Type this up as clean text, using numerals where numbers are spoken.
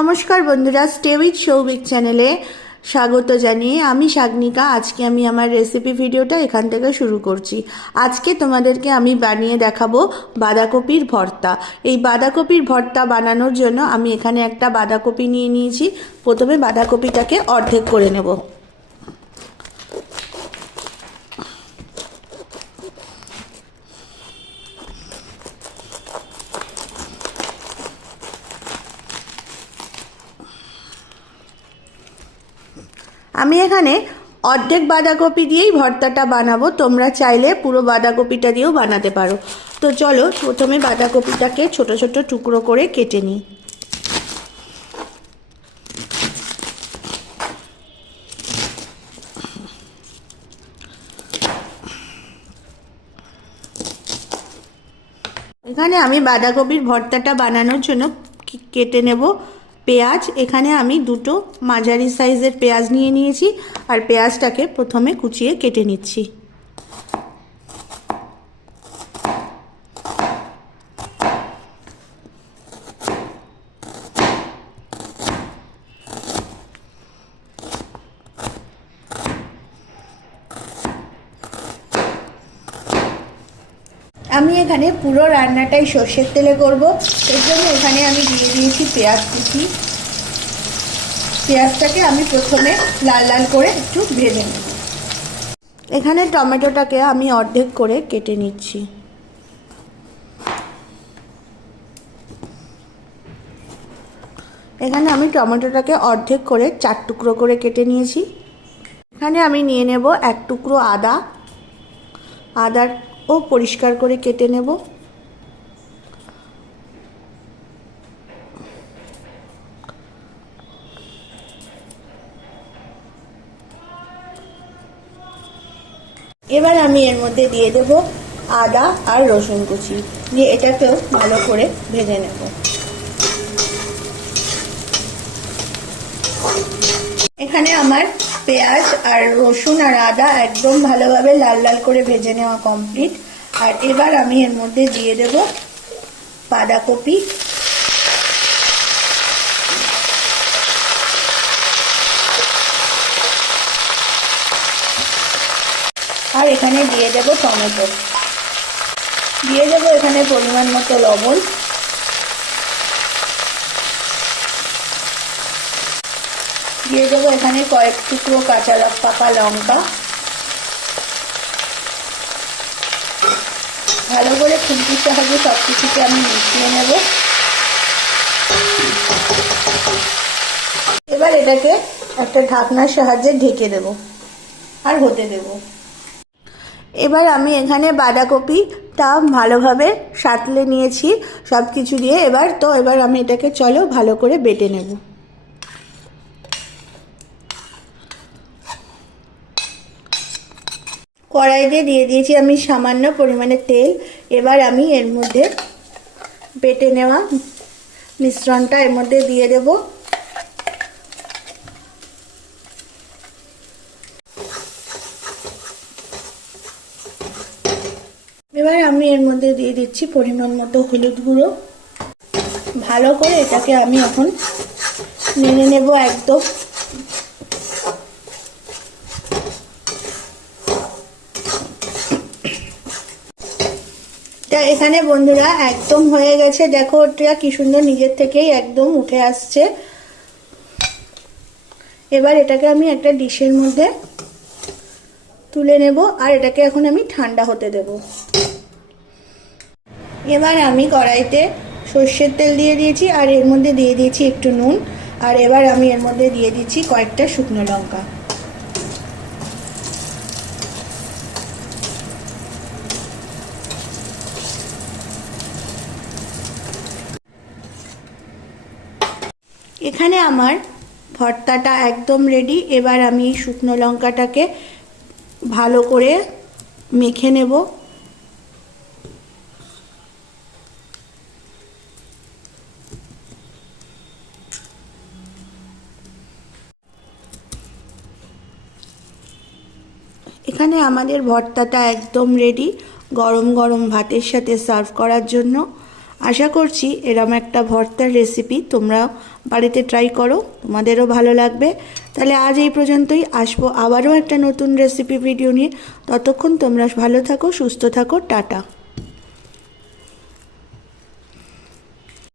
নমস্কার বন্ধুরা, stay with Souvik চ্যানেলে স্বাগত জানিয়ে আমি শাগনিকা। আজকে আমি আমার রেসিপি ভিডিওটা এখান থেকে শুরু করছি। আজকে তোমাদেরকে আমি বানিয়ে দেখাবো বাঁধাকপির ভর্তা। এই বাঁধাকপির ভর্তা বানানোর জন্য আমি এখানে একটা বাঁধাকপি নিয়ে নিয়েছি। প্রথমে বাঁধাকপিটাকে অর্ধেক করে নেব। আমি এখানে অর্ধেক বাঁধাকপি দিয়েই ভর্তাটা বানাবো, তোমরা চাইলে পুরো বাঁধাকপিটা দিয়েও বানাতে পারো। তো চলো প্রথমে বাঁধাকপিটাকে ছোট ছোট টুকরো করে কেটে নিই। এখানে আমি বাঁধাকপির ভর্তাটা বানানোর জন্য কেটে নেব পেঁয়াজ। এখানে আমি দুটো মাঝারি সাইজের পেঁয়াজ নিয়ে নিয়েছি, আর পেঁয়াজটাকে প্রথমে কুচিয়ে কেটে নিচ্ছি। আমি এখানে পুরো রান্নাটাই সর্ষের তেলে করব, এর জন্য এখানে আমি দিয়ে দিয়েছি পেঁয়াজ কুচি। পেঁয়াজটাকে আমি প্রথমে লাল লাল করে একটু ভেজে নেব। এখানে টমেটোটাকে আমি অর্ধেক করে কেটে নিচ্ছি। এখানে আমি টমেটোটাকে অর্ধেক করে 4 টুকরো করে কেটে নিয়েছি। এখানে আমি নিয়ে নেব 1 টুকরো আদাও পরিষ্কার করে কেটে নেব। এবার আমি এর মধ্যে দিয়ে দেব আদা আর রসুন কুচি, দিয়ে এটাকেও ভালো করে ভেজে নেব। এখানে আমার পেঁয়াজ আর রসুন আর আদা একদম ভালোভাবে লাল লাল করে ভেজে নেওয়া কমপ্লিট। আর এবার আমি এর মধ্যে দিয়ে দেব বাঁধাকপি, আর এখানে দিয়ে দেব টমেটো, দিয়ে দেব এখানে পরিমাণ মতো লবণ, দিয়ে দেবো এখানে কয়েক টুকরো কাঁচা পাকা লঙ্কা। ভালো করে খুন্তির সাহায্যে সব কিছুকে আমি মিশিয়ে নেব। এবার এটাকে একটা ঢাকনার সাহায্যে ঢেকে দেব আর হতে দেব। এবার আমি এখানে বাঁধাকপিটা ভালোভাবে সাঁতলে নিয়েছি সব কিছু দিয়ে। এবার আমি এটাকে চলো ভালো করে বেটে নেব। কড়াইতে দিয়ে দিয়েছি আমি সামান্য পরিমাণে তেল। এবার আমি এর মধ্যে বেটে নেওয়া মিশ্রণটা এর মধ্যে দিয়ে দেব। এবার আমি এর মধ্যে দিয়ে দিচ্ছি পরিমাণ মতো হলুদ গুঁড়ো। ভালো করে এটাকে আমি এখন নেড়ে নেব একদম। এখানে বন্ধুরা একদম হয়ে গেছে, দেখো ওটা কি সুন্দর নিজের থেকেই একদম উঠে আসছে। এবার এটাকে আমি একটা ডিশের মধ্যে তুলে নেব, আর এটাকে এখন আমি ঠান্ডা হতে দেব। এবার আমি কড়াইতে সর্ষের তেল দিয়ে দিয়েছি, আর এর মধ্যে দিয়ে দিয়েছি একটু নুন, আর এবার আমি এর মধ্যে দিয়ে দিচ্ছি কয়েকটা শুকনো লঙ্কা। এখানে আমার ভর্তাটা একদম রেডি। এবার আমি শুকনো লঙ্কাটাকে ভালো করে মেখে নেব। এখানে আমাদের ভর্তাটা একদম রেডি, গরম গরম ভাতের সাথে সার্ভ করার জন্য। আশা করছি এরম একটা ভর্তার রেসিপি তোমরা বাড়িতে ট্রাই করো, তোমাদেরও ভালো লাগবে। তাহলে আজ এই পর্যন্তই, আসবো আবারও একটা নতুন রেসিপি ভিডিও নিয়ে। ততক্ষণ তোমরা ভালো থাকো, সুস্থ থাকো, টাটা।